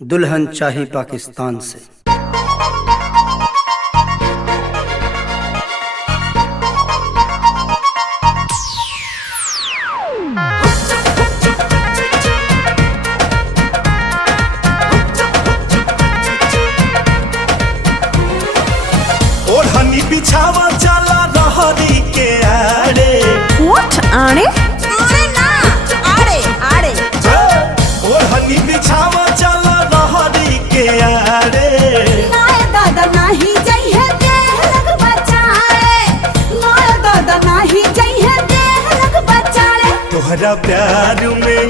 दुल्हन चाही पाकिस्तान से। ओढ़नी बिछावा चला रहरी के आड़े। What? आड़े? आड़े ना, आड़े, आड़े। ओढ़नी बिछावा चला रहरी के आड़े। नाय दादा नाही जइहे देह लग बचाए। नाय दादा नाही जइहे देह लग बचाए। तोहरा प्यार में,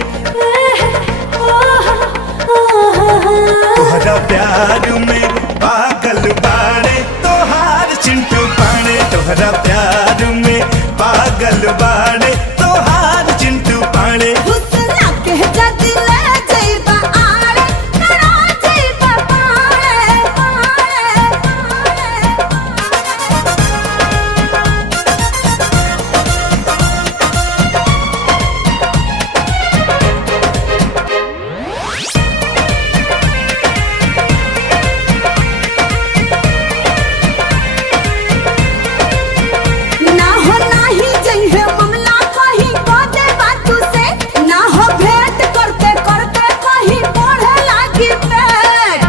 तोहरा प्यार में पागल बाड़े तोहार चिंटू पाड़े। तोहरा प्यार में पागल बाड़े तोहार चिंटू पाड़े। हुस्ना के जदी ले जइबा आड़े, करा जइबा पाड़े, पाड़े, पाड़े। ना हो नाही जइहे मामला कहीं बाते बातू से। ना हो भेंट करते करते कहीं बढ़े लागी पेट।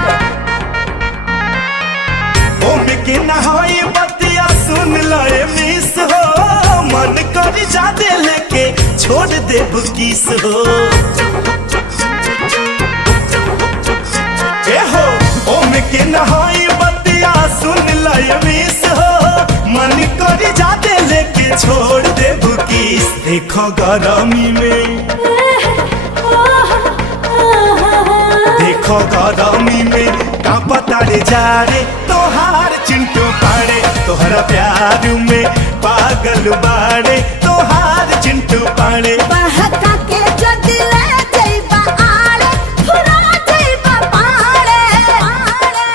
ओमे के ना होई बतिया सुन लए मिस हो। मन कर जादे लेके छोड़ दे बुकिस हो। ए हो ओमे के ना होई बतिया सुन लए मिस हो। मन कर जादे लेके छोड़ दे बुकिस। देखो गरमी में, देखो गरमी में कांपतारे जा रे तोहार चिंटू पाड़े। तोहरा प्यार में पागल बाड़े तोहार चिंटू पाड़े। बहका के जदी ले जइबा आड़े, फुरा जइबा पाड़े, पाड़े।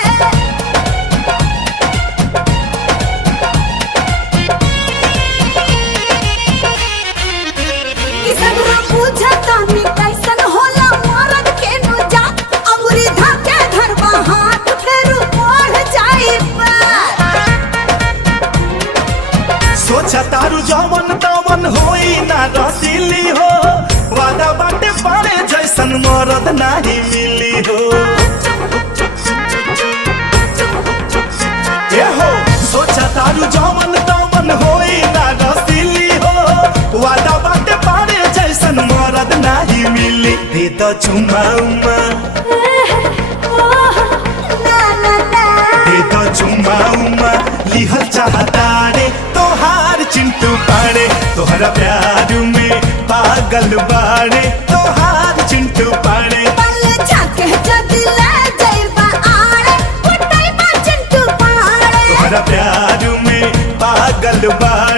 कि सगरा पूछता मी कैसन होला मरद के नु जात। अंगुरी धके धरबा हाथ फेर बढ़ जाइबा। सोचा तारू जवन तवन होई ना रसीली हो। वादा बाटे पाड़े जैसन मरद नाही मिली हो। ए हो सोचा तारू जवन तवन होई ना रसीली हो। वादा बाटे पाड़े जैसन मरद नाही मिली। दे तो चुमा उमा, ना ना ना। दे तो चुमा उमा लिहल चाहता रे तोहार चिंटू पाड़े। तोहरा प्यार में पागल बाड़े तोहार चिंटू पाड़े। पल्ले झाके जदी ले जइबा आड़े, कुटाइबा चिंटू पाड़े। तोहरा प्यार में पागल बाड़े।